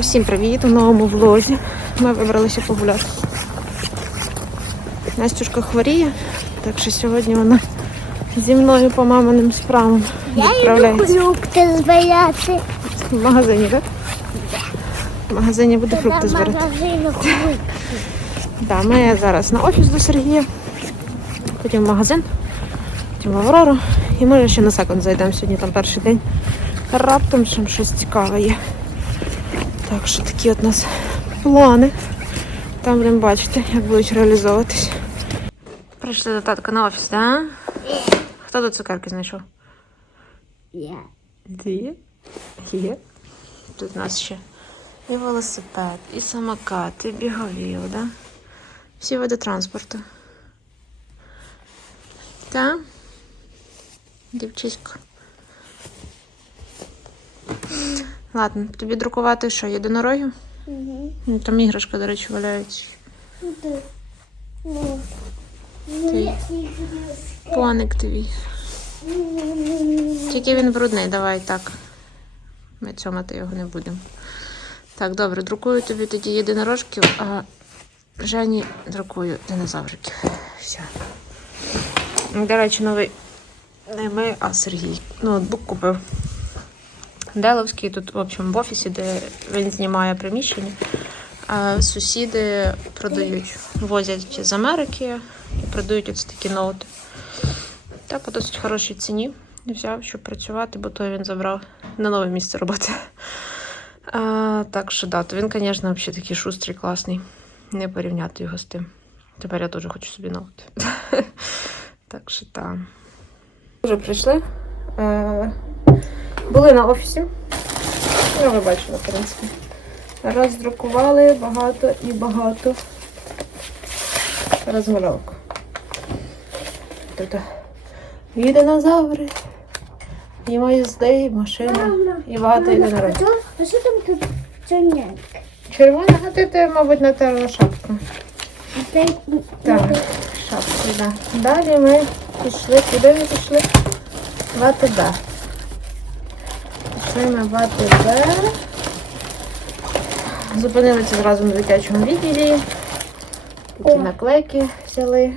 Всім привіт у новому влозі. Ми вибралися погуляти. Настюшка хворіє, так що сьогодні вона зі мною по маминим справам Я йду фрукти збирати. В магазині, так? В магазині буде фрукти збирати. Да, ми зараз на офіс до Сергія, потім в магазин, потім в Аврору. І може ще на секунд зайдемо сьогодні, там перший день. Раптом щось цікаве є. Так що такі от у нас плани. Там будемо бачити, як будуть реалізовуватись. Прийшли до татка на офіс, так? Хто до цукерки знайшов? Я. Ти? Є. Тут у нас ще і велосипед, і самокат, і біговіл, да? Всі види транспорту. Та? Дівчисько. Ладно, тобі друкувати що, єдинорогів? Угу. Ну, Там іграшка, до речі, валяється. Ну, Ти. Поник твій. Тільки він брудний, давай так. Ми цьомати його не будемо. Так, добре, друкую тобі тоді єдинорожків, а Жені друкую динозавриків. Все. До речі, новий не ми, а Сергій. Ноутбук купив. Деловський тут, в общем, в офісі, де він знімає приміщення. Сусіди продають, возять з Америки і продають ось такі ноути. Та по досить хорошій ціні. Взяв, щоб працювати, бо то він забрав на нове місце роботи. А, так що да, то він, звісно, взагалі такий шустрий, класний. Не порівняти його з тим. Тепер я теж хочу собі ноут. так що так. Вже прийшли. Були на офісі. Ну, ви бачили, в принципі. Роздрукували багато і багато розмальовок. Тут і динозаври, і поїзди, і машини, і багато. А що там тут чорняк? Червона, а ти, мабуть, натерла шапку. Це Так, шапку, да. Далі ми пішли, куди ми пішли? В АТБ. Пішли ми в АТБ. Зупинилися зразу на дитячому відділі. Такі наклейки взяли.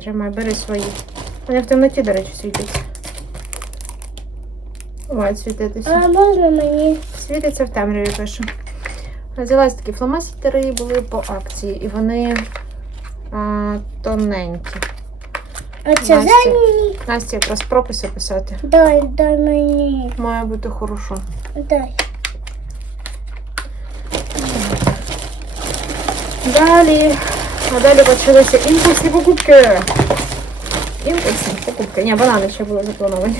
Тримай, бери свої. Вони в темноті, до речі, світяться. Мають світитися. А можна мені? Світиться в темряві пише. Взялась такі фломастери, були по акції, і вони а, тоненькі. А це Настя. Настя якраз прописи писати. Дай, дай мені. Має бути хорошо. Дай. Далі. А далі почалися імпульсні покупки. Імпульсні покупки. Ні, банани ще були заплановані.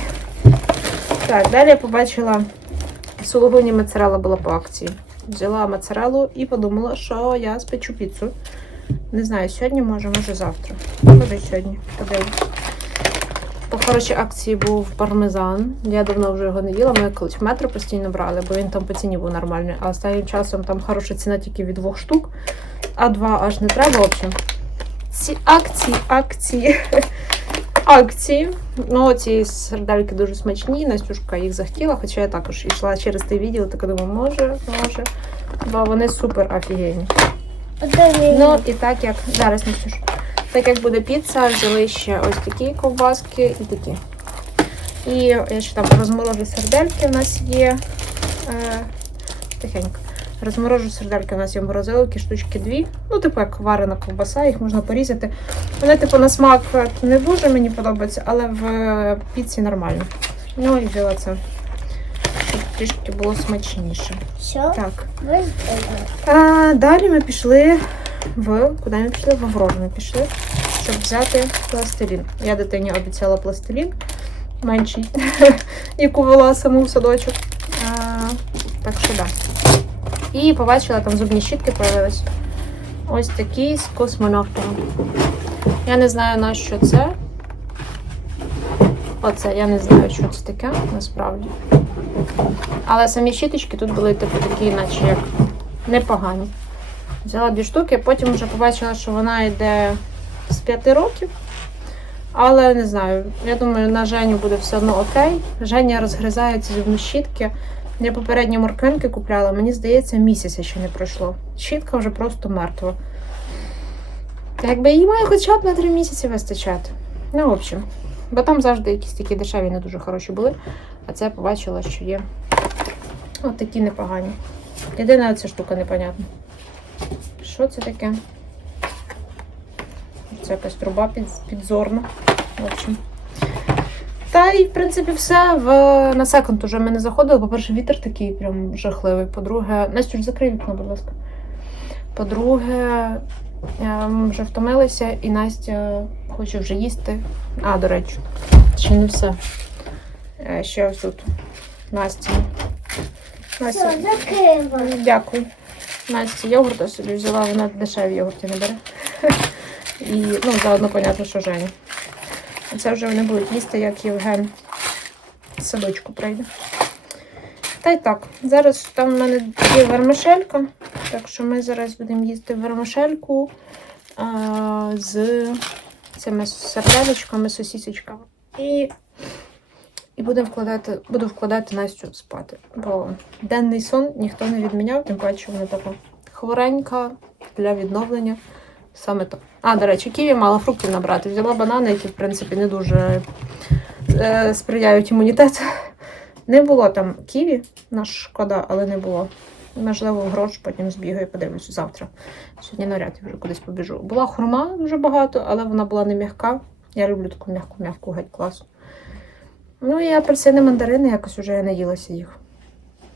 Так, далі я побачила сулугуні моцарелла була по акції. Взяла моцареллу і подумала, що я спечу піцу. Не знаю, сьогодні може, може завтра. Може сьогодні. Подивимось. Акції був пармезан. Я давно вже його не їла. Ми колись в метро постійно брали, бо він там по ціні був нормальний. А останнім часом там хороша ціна тільки від двох штук, а два аж не треба, в общем. Ці акції, акції, акції. Ну, ці сердельки дуже смачні. Настюшка їх захотіла, хоча я також йшла через той відділ, така думаю, може, може. Бо вони супер офігенні. Ну і так як зараз Настюш, так як буде піца, взяли ще ось такі ковбаски і такі. І я ще там розморожу сердельки. У нас є е, тихенько. Розморожу сердельки, у нас є морозилки, штучки дві. Ну, типу, як варена ковбаса, їх можна порізати. Вони, типу, на смак не дуже мені подобаються, але в піці нормально. Ну і взяла це, трішки було смачніше. Що? Так. А, далі ми пішли в. Куди ми пішли? В Аврору ми пішли, щоб взяти пластилін. Я дитині обіцяла пластилін менший, яку вела саму в садочок. А, так що да. І побачила, там зубні щітки появились. Ось такі з космонавтами. Я не знаю на що це. Оце я не знаю, що це таке насправді. Але самі щіточки тут були типу такі, наче як непогані. Взяла дві штуки, потім вже побачила, що вона йде з 5 років. Але не знаю, я думаю, на Женю буде все одно окей. Женя розгризає ці зубні щітки Я попередні морквинки купляла, мені здається, місяця ще не пройшло. Щітка вже просто мертва. Якби її має хоча б на три місяці вистачати. Ну, в общем. Бо там завжди якісь такі дешеві, не дуже хороші були. А це я побачила, що є. От такі непогані. Єдина ця штука непонятна. Що це таке? Це якась труба під, підзорна. В общем. Та і, в принципі, все. В, на секунд уже ми не заходили. По-перше, вітер такий прям жахливий. По-друге, Настюш, закрий вікно, будь ласка. По-друге, вже втомилися, і Настя хоче вже їсти. А, до речі, ще не все. Е, Ще ось тут. Настя. Настя. Дякую. Настя йогурта собі взяла, вона дешеві йогурти не бере. І ну, заодно понятно, що Женя. А це вже вони будуть їсти, як Євген садочку прийде. Та й так, зараз там в мене є вермишелька, так що ми зараз будемо їсти вермишельку а, з цими сердечками, сосісочками. І, і будемо вкладати, буду вкладати Настю спати. Бо денний сон ніхто не відміняв, тим паче вона така хворенька для відновлення. Саме то. А, до речі, ківі мала фруктів набрати. Взяла банани, які, в принципі, не дуже е, сприяють імунітету. Не було там ківі, наш шкода, але не було. Можливо, в грош потім збігаю, подивлюся завтра. Сьогодні навряд я вже кудись побіжу. Була хурма дуже багато, але вона була не м'яка. Я люблю таку м'яку-м'яку геть класу. Ну і апельсини, мандарини, якось вже я наїлася їх.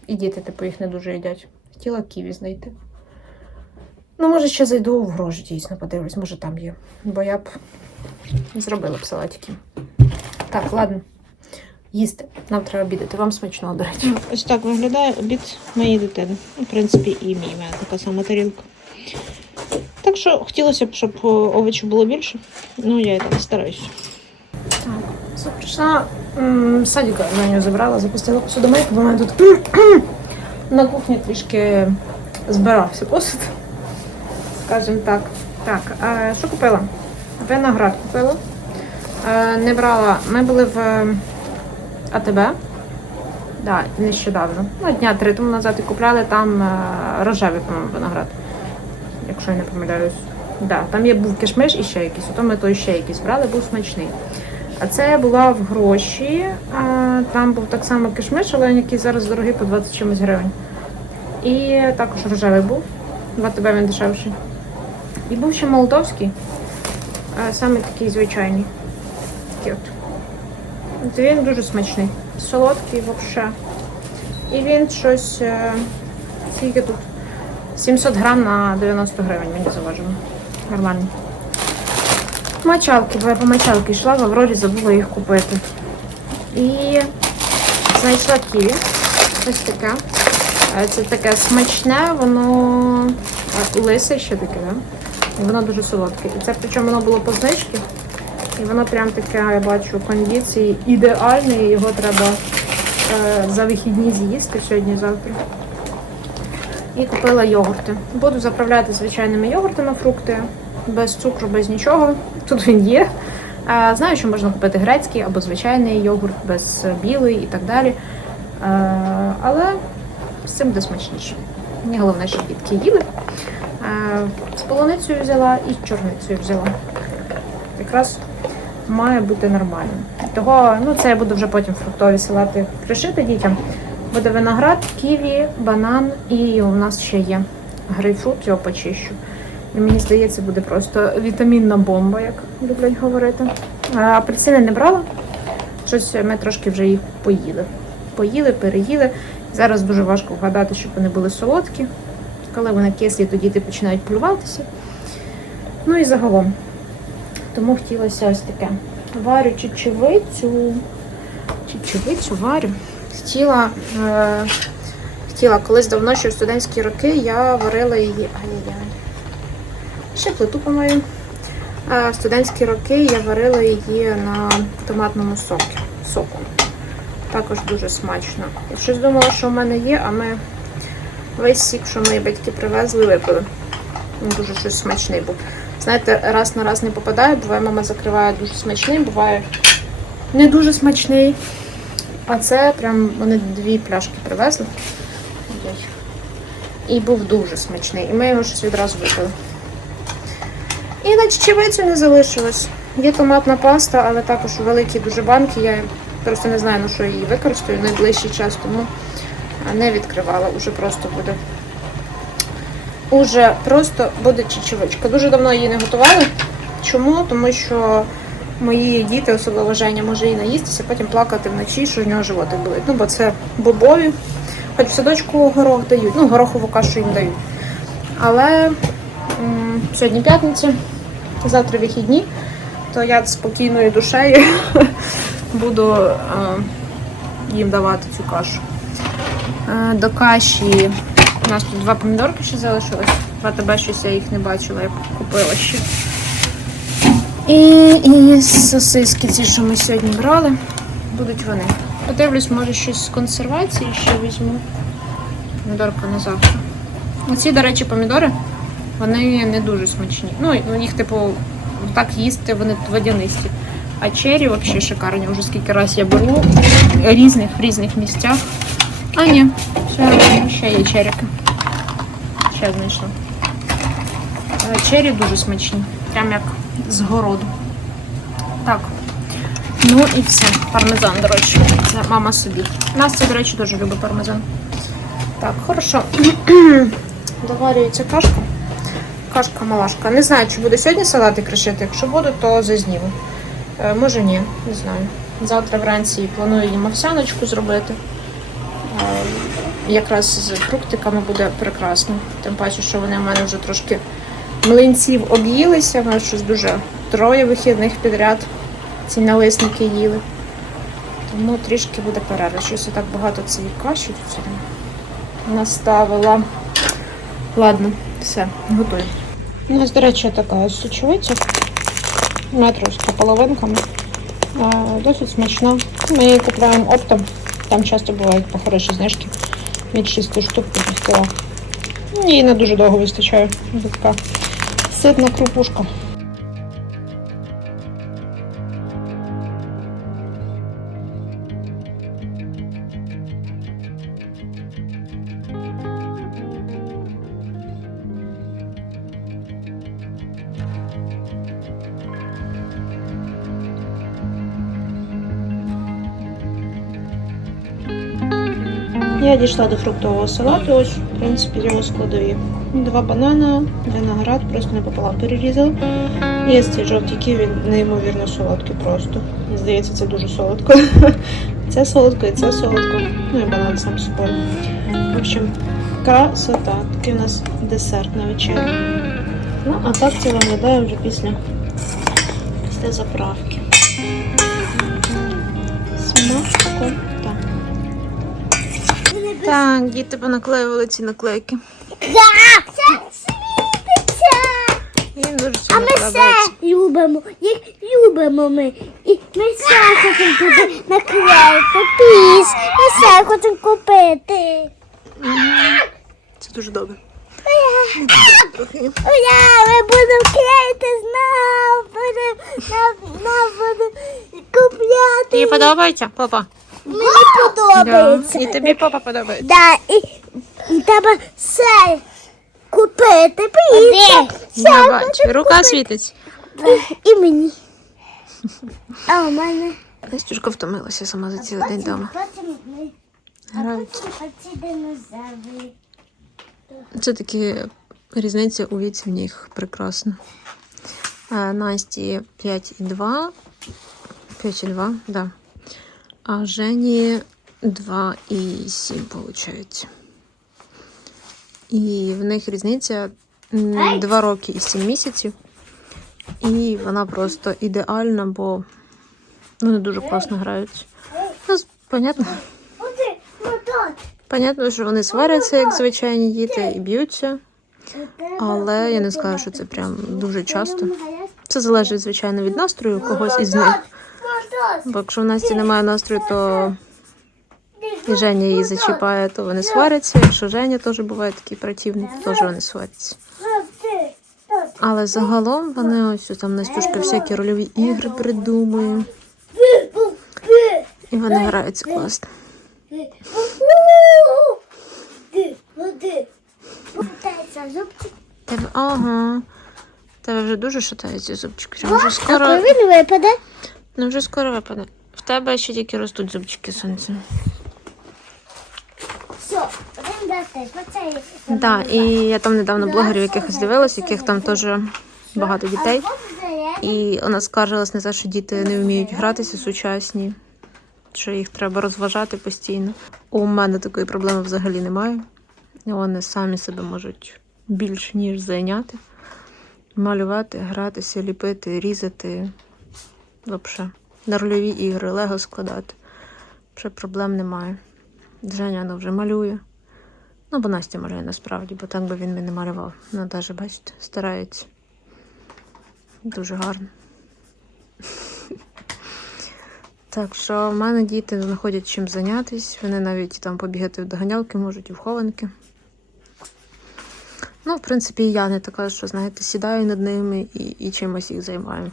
І діти, типу, їх не дуже їдять. Хотіла ківі знайти. Ну, може, ще зайду в грош, дійсно, подивлюсь, може там є. Бо я б зробила б салатики. Так, ладно. Їсти. Нам треба обідати. Вам смачного, до речі. Ось так виглядає обід моєї дитини. В принципі, і мій мене така сама тарілка. Так що хотілося б, щоб овочів було більше. Ну, я і так стараюся. Все, прийшла м, з садика Женю забрала, запустила посудомийку, бо в мене тут на кухні трішки збирався посуд. Скажімо так. Так, а, що купила? Виноград купила. Е, не брала. Ми були в е, АТБ. Да, нещодавно. Ну, дня три тому назад і купляли там е, рожевий, по-моєму, виноград. Якщо я не помиляюсь. Да, там є був кишмиш і ще якийсь. Ото ми той ще якийсь брали, був смачний. А це була в гроші. Там був так само кишмиш, але який зараз дорогий по 20 чимось гривень. І також рожевий був. В АТБ він дешевший. І був ще молдовський, саме такий звичайний. Такий от. Він дуже смачний. Солодкий взагалі. І він щось. е, Скільки тут? 700 грам на 90 гривень мені заважено. Нормально. Мочалки, бо я по мочалки йшла, в Аврорі забула їх купити. І знайшла ківі. Ось таке. Е, Це таке смачне, воно е, лисе ще таке, да? І воно дуже солодке. І це причому воно було по знижці. І воно прям таке, я бачу, кондиції ідеальне, і його треба е, за вихідні з'їсти сьогодні-завтра. І купила йогурти. Буду заправляти звичайними йогуртами фрукти, без цукру, без нічого. Тут він є. Знаю, що можна купити грецький або звичайний йогурт без е, білий і так далі. Але з цим буде смачніше. Мені головне, щоб дітки їли. З полуницею взяла і чорницею взяла. Якраз має бути нормально. Того, ну це я буду вже потім фруктові салати кришити дітям. Буде виноград, ківі, банан і у нас ще є грейпфрут, його почищу. Мені здається, буде просто вітамінна бомба, як люблять говорити. Апельсини не брала. Щось ми трошки вже їх поїли. Поїли, переїли. Зараз дуже важко вгадати, щоб вони були солодкі. Коли вони кислі, то діти починають плюватися. Ну і загалом. Тому хотілося ось таке. Варю чечевицю. Чечевицю варю. Хотіла, е, хотіла колись давно, ще в студентські роки, я варила її. Ай-яй-яй. Ще плиту помию. В студентські роки я варила її на томатному соку. соку. Також дуже смачно. Я щось думала, що в мене є, а ми весь сік, що мої батьки привезли, випили. Він дуже щось смачний був. Знаєте, раз на раз не попадає, буває, мама закриває дуже смачний, буває не дуже смачний. А це прям вони дві пляшки привезли. І був дуже смачний. І ми його щось відразу випили. І на чечевицю не залишилось. Є томатна паста, але також великі дуже банки. Я просто не знаю, на що її використаю найближчий час, тому не відкривала. Уже просто буде. Уже просто буде чечевичка. Дуже давно її не готували. Чому? Тому що мої діти, особливо Женя, може її наїстися, потім плакати вночі, що в нього животик болить. Ну, бо це бобові. Хоч в садочку горох дають, ну, горохову кашу їм дають. Але м, сьогодні п'ятниця, завтра вихідні, то я спокійною душею буду е, їм давати цю кашу. Е, до каші у нас тут два помідорки ще залишилось. В АТБ щось я їх не бачила, я купила ще. І, і сосиски, ці, що ми сьогодні брали, будуть вони. Подивлюсь, може щось з консервації ще візьму. Помідорка на завтра. Оці, до речі, помідори, вони не дуже смачні. Ну, їх, типу, так їсти, вони водянисті. А чері взагалі шикарні. Уже скільки раз я беру різних в різних місцях. А, ні, ще, ще є черіки. Ще знайшла. Е, Чері дуже смачні. Прям як з городу. Так. Ну і все. Пармезан, до речі. Це мама собі. Настя, до речі, дуже любить пармезан. Так, хорошо. Доварюється кашка. Кашка малашка. Не знаю, чи буде сьогодні салати кришити. Якщо буду, то зазніму. Е, може ні, не знаю. Завтра вранці планую їм овсяночку зробити. Е, Якраз з фруктиками буде прекрасно. Тим паче, що вони в мене вже трошки млинців об'їлися. Ми щось дуже троє вихідних підряд ці налисники їли. Тому трішки буде перерва. Щось так багато цієї каші наставила. Ладно, все, готую. У нас, до речі, така сучевиця. Метру з половинками. А, Досить смачна. Ми її купуємо оптом. Там часто бувають по хороші знижки. Від 6 штук пропустила. Її не дуже довго вистачає. Така ситна крупушка. Я дійшла до фруктового салату. Ось, в принципі, його складові. Два банана, виноград, просто напополам перерізала. Є цей жовтий ківі, неймовірно солодкий просто. Здається, це дуже солодко. Це солодко і це солодко. Ну і банан сам собою. В общем, красота. Такий у нас десерт на вечерю. Ну, а так це виглядає вже після, після заправки. Так, діти понаклеювали ці наклейки. Це світиться. Їм дуже А ми все любимо. Їх любимо ми. І ми все хочемо туди наклеїти. Піс. Ми все хочемо купити. Це дуже добре. Уя, ми будемо клеїти знов. Будемо на, на, будемо купляти. Тобі подобається, папа? Мені подобається. І тобі папа подобається. Да, і, і треба все купити. Приїдьте. Я бачу. Рука світить. І, мені. А у мене. Настюшка втомилася сама за цілий день вдома. Грають. Це такі різниця у віці в них прекрасна. Е, Насті 5,2. 5,2, да. А Жені 2,7 виходить. І в них різниця 2 роки і 7 місяців. І вона просто ідеальна, бо вони дуже класно грають. Ну, понятно, понятно, що вони сваряться, як звичайні діти, і б'ються. Але я не скажу, що це прям дуже часто. Це залежить, звичайно, від настрою когось із них. Бо якщо в Насті немає настрою, то і Женя її зачіпає, то вони сваряться. Якщо Женя теж буває такий противник, то теж вони сваряться. Але загалом вони ось там Настюшка всякі рольові ігри придумує. І вони граються класно. Тебе, ага. Тебе вже дуже шатаються зубчики. Вже, вже А коли він випаде? Ну вже скоро випаде. В тебе ще тільки ростуть зубчики. Все. Оце Так, да, і я там недавно блогерів якихось дивилась, яких там теж багато дітей. І вона скаржилась на те, що діти не вміють гратися сучасні, що їх треба розважати постійно. У мене такої проблеми взагалі немає. Вони самі себе можуть більш ніж зайняти. Малювати, гратися, ліпити, різати. Взагалі. На рольові ігри, лего складати. Вже проблем немає. Женя ну, вже малює. Ну, бо Настя малює насправді, бо так би він мене малював. Ну, навіть, бачите, старається. Дуже гарно. Так що в мене діти знаходять чим зайнятися. Вони навіть там побігати в доганялки можуть і в хованки. Ну, в принципі, і я не така, що, знаєте, сідаю над ними і, і чимось їх займаю.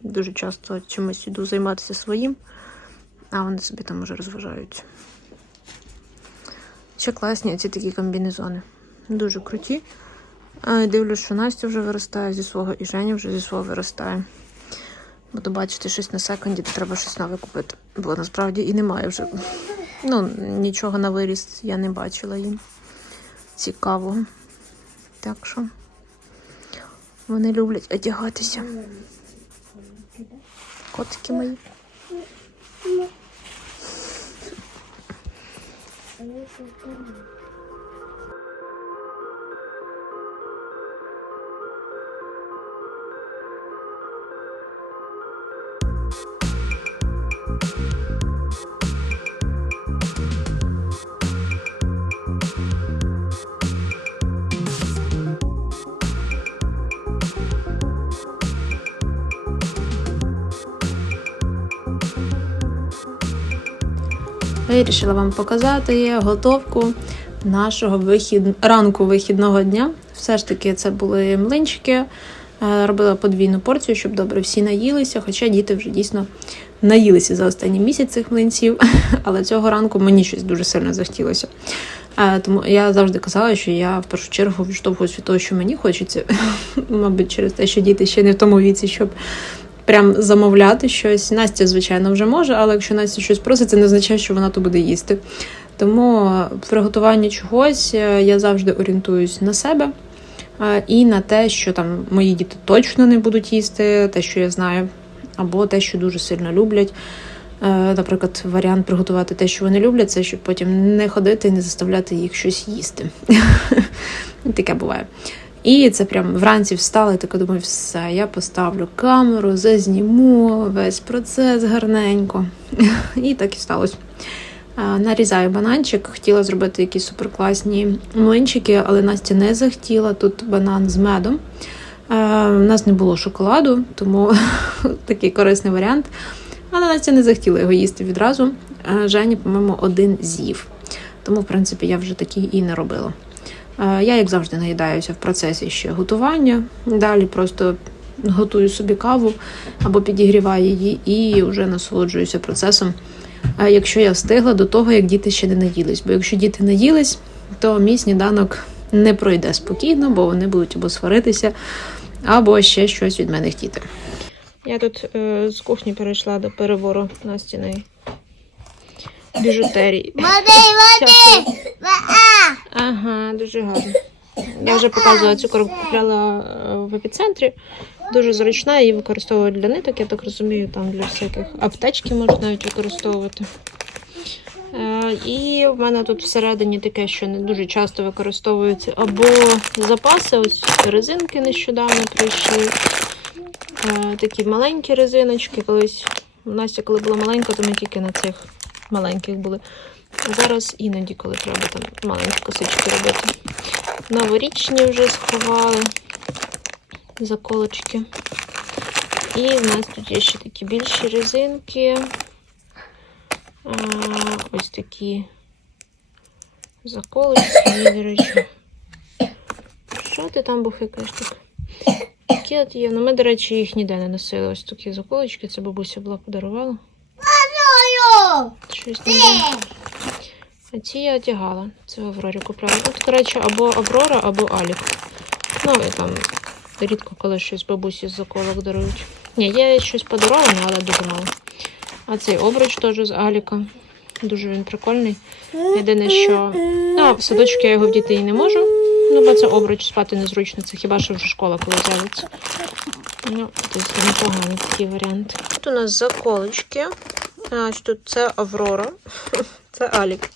Дуже часто чимось іду займатися своїм, а вони собі там уже розважаються. Ще класні ці такі комбінезони. Дуже круті. Дивлюсь, що Настя вже виростає зі свого, і Женя вже зі свого виростає. Буду бачити щось на секунді, то треба щось нове купити. Бо насправді і немає вже. Ну, нічого на виріст я не бачила їм. Цікавого. Так що вони люблять одягатися. Котики мої. Вирішила вам показати готовку нашого вихід... ранку вихідного дня. Все ж таки, це були млинчики. Е, Робила подвійну порцію, щоб добре всі наїлися. Хоча діти вже дійсно наїлися за останній місяць цих млинців. Але цього ранку мені щось дуже сильно захотілося. Е, Тому я завжди казала, що я в першу чергу відштовхуюсь від того, що мені хочеться. Мабуть, через те, що діти ще не в тому віці, щоб прям замовляти щось. Настя, звичайно, вже може, але якщо Настя щось просить, це не означає, що вона то буде їсти. Тому в приготуванні чогось е, я завжди орієнтуюсь на себе е, і на те, що там мої діти точно не будуть їсти, те, що я знаю, або те, що дуже сильно люблять. Е, Наприклад, варіант приготувати те, що вони люблять, це щоб потім не ходити і не заставляти їх щось їсти. Таке буває. І це прям вранці встала і така думаю, все, я поставлю камеру, зазніму весь процес гарненько. І так і сталося. Нарізаю бананчик, хотіла зробити якісь суперкласні млинчики, але Настя не захотіла. Тут банан з медом. У нас не було шоколаду, тому такий корисний варіант. Але Настя не захотіла його їсти відразу. Женя, по-моєму, один з'їв. Тому, в принципі, я вже такий і не робила. Е, Я, як завжди, наїдаюся в процесі ще готування. Далі просто готую собі каву або підігріваю її і вже насолоджуюся процесом. е, Якщо я встигла до того, як діти ще не наїлись. Бо якщо діти наїлись, то мій сніданок не пройде спокійно, бо вони будуть або сваритися, або ще щось від мене хотіти. Я тут е, з кухні перейшла до перебору Настіної біжутерії. Води, води! Ага, дуже гарно. Я вже показувала цю коробку, купляла е, в епіцентрі. Дуже зручна, її використовують для ниток, я так розумію, там для всяких аптечки можуть навіть використовувати. Е, І в мене тут всередині таке, що не дуже часто використовується або запаси, ось резинки нещодавно прийшли. Е, Такі маленькі резиночки. Колись Настя, коли була маленька, то ми тільки на цих маленьких були. Зараз іноді, коли треба там маленькі косички робити. Новорічні вже сховали заколочки. І в нас тут є ще такі більші резинки. Ось такі заколочки, до речі. Що ти там бухикаєш так? Такі от є. Ну, ми, до речі, їх ніде не носили. Ось такі заколочки. Це бабуся була подарувала. О, Щось не знаю. А ці я одягала. Це в Аврорі купляла. Тут, коротше, або Аврора, або Алік. Ну, і там рідко коли щось бабусі з заколок дарують. Ні, є щось подароване, але дуже мало. А цей обруч теж з Аліка. Дуже він прикольний. Єдине, що ну, в садочок я його вдіти і не можу. Ну, бо це обруч спати незручно, це хіба що вже школа коли з'явиться. Ну, тобто непоганий такий варіант. Тут у нас заколочки. Ось тут це Аврора, це Алік.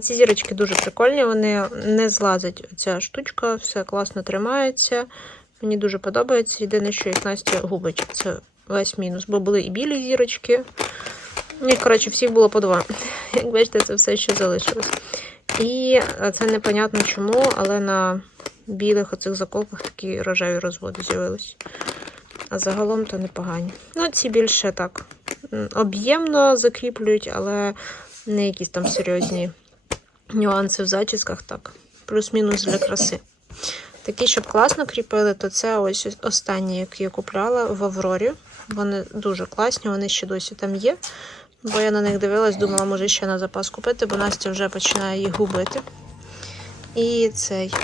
Ці зірочки дуже прикольні, вони не злазить ця штучка, все класно тримається. Мені дуже подобається. Єдине, що їх Настя губить, це весь мінус, бо були і білі зірочки. І, коротше, всіх було по два. Як бачите, це все ще залишилось. І це непонятно чому, але на білих оцих заколках такі рожеві розводи з'явились. А загалом то непогані. Ну, ці більше так об'ємно закріплюють, але не якісь там серйозні нюанси в зачісках, так. Плюс-мінус для краси. Такі, щоб класно кріпили, то це ось останні, які я купляла в Аврорі. Вони дуже класні, вони ще досі там є. Бо я на них дивилась, думала, може ще на запас купити, бо Настя вже починає їх губити. І цей.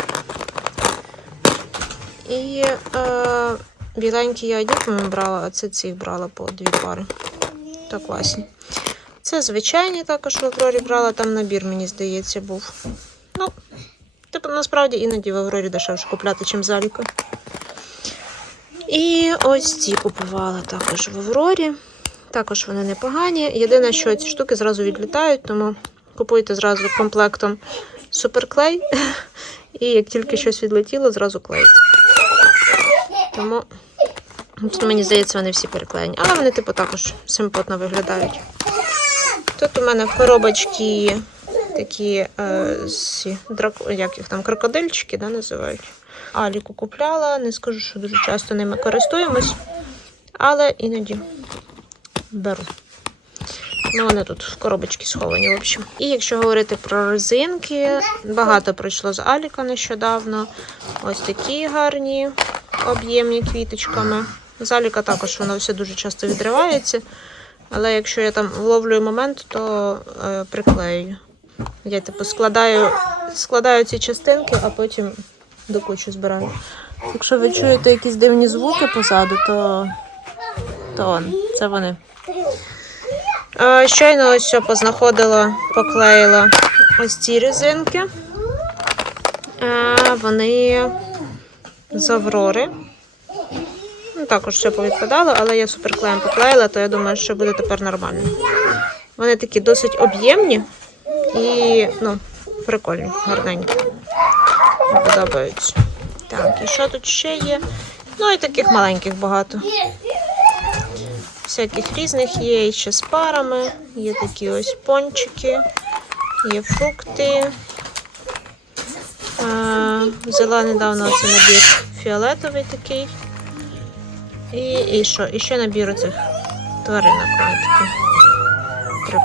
І е, біленькі я одні брала, а це цих брала по дві пари. То класні. Це звичайні також в Аврорі брала, там набір, мені здається, був. Ну, типу, насправді іноді в Аврорі дешевше купляти, чим заліка. І ось ці купувала також в Аврорі. Також вони непогані. Єдине, що ці штуки зразу відлітають, тому купуйте зразу комплектом суперклей. І як тільки щось відлетіло, зразу клеїть. Тому тут, мені здається, вони всі переклеєні. Але вони, типу, також симпотно виглядають. Тут у мене в коробочці такі е, ці, драко, як їх там, крокодильчики да, називають. Аліку купляла, не скажу, що дуже часто ними користуємось, але іноді беру. Ну, вони тут в коробочці сховані, в общем. І якщо говорити про резинки, багато пройшло з Аліка нещодавно. Ось такі гарні, об'ємні квіточками. З Аліка також воно все дуже часто відривається. Але якщо я там вловлюю момент, то е, приклею. Я типу складаю, складаю ці частинки, а потім до кучу збираю. Якщо ви чуєте якісь дивні звуки позаду, то, то он, це вони. Е, Щойно ось все познаходила, поклеїла ось ці резинки. Е, Вони з Аврори. Ну, також все повідпадало, але я суперклеєм поклеїла, то я думаю, що буде тепер нормально. Вони такі досить об'ємні і ну, прикольні, гарненькі. Подобаються. Так, і що тут ще є? Ну і таких маленьких багато. Всяких різних є і ще з парами. Є такі ось пончики, є фрукти. Взяла недавно оцей набір фіолетовий такий. І, і що? І ще набір цих тваринок.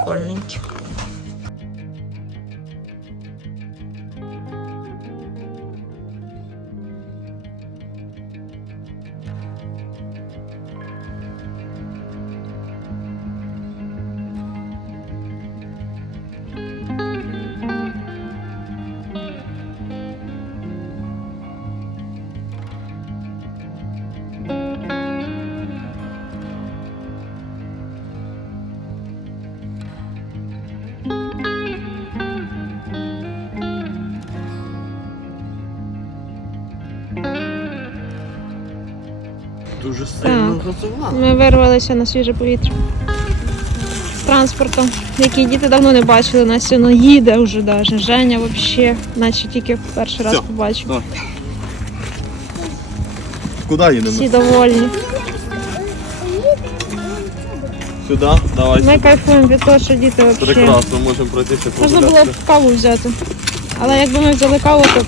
Вони такі. Дуже сильно готувала. Ми вирвалися на свіже повітря. З транспортом, який діти давно не бачили. Настя воно їде вже даже. Женя взагалі, наче тільки перший раз Всьо. побачив. Давай. Куди їдемо? Всі довольні. Сюди? Давай. Ми кайфуємо від того, що діти взагалі. Прекрасно, можемо пройти ще Можна було б каву взяти. Але якби ми взяли каву, то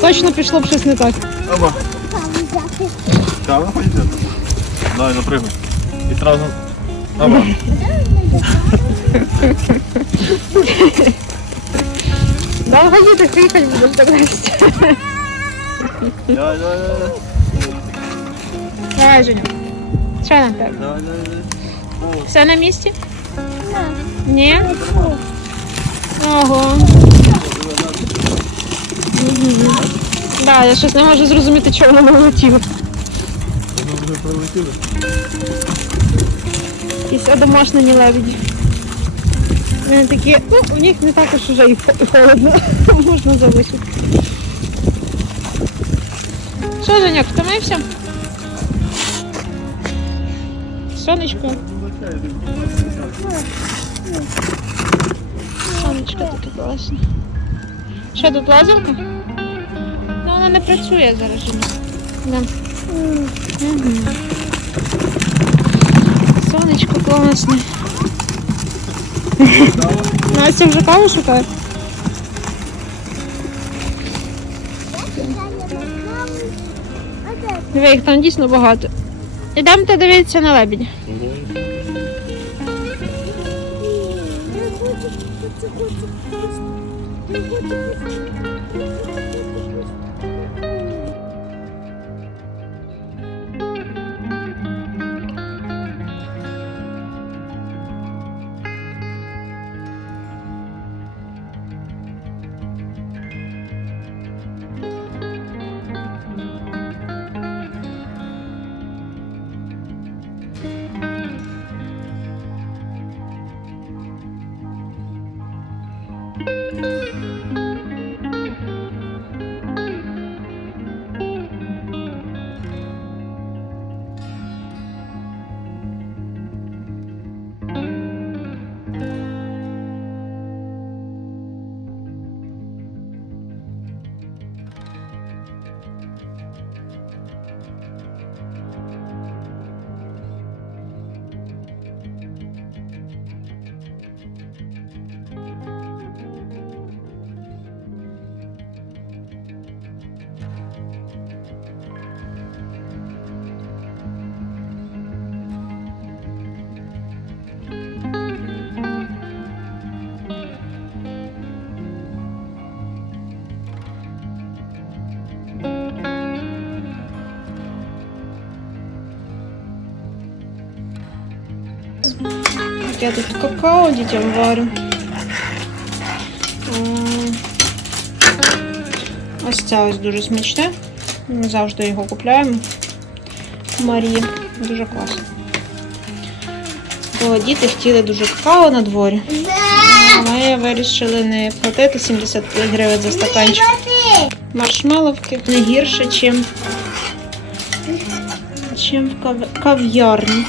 точно пішло б щось не так. Оба. Кава хочете? Давай, напрыгай. І сразу. Оба. Довго діти їхати будеш так Давай, давай, давай. Давай, Женя. Що на? Давай, давай, давай. Все на місці? Ні? Ого. Так, я щось не можу зрозуміти, чого воно не летіло. Прилетіло. Якісь одомашнені лебеді. Вони такі, ну, у них не також вже і холодно. Можна залишити. Що, Женяк, втомився? Сонечко. Сонечко таке класне. Що тут лазерка? Ну вона не працює зараз. Да. Сонечко класне. Настя вже каву шукає? Диви, їх там дійсно багато. Ідемте дивитися на лебідь. Я тут какао дітям варю. Ось це ось дуже смачне. Ми завжди його купляємо. Марії. Дуже класно. Бо діти хотіли дуже какао на дворі. Ми вирішили не платити 75 гривень за стаканчик. Маршмеловки не гірше, чим, чим в кав- кав'ярні.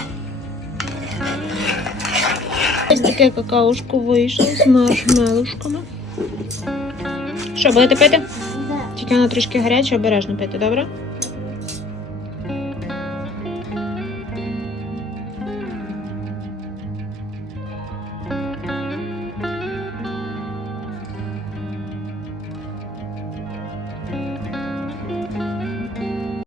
Ось таке какаушко вийшло з маршмелушками. Що, будете пити? Тільки воно трішки гаряче, обережно пити, добре?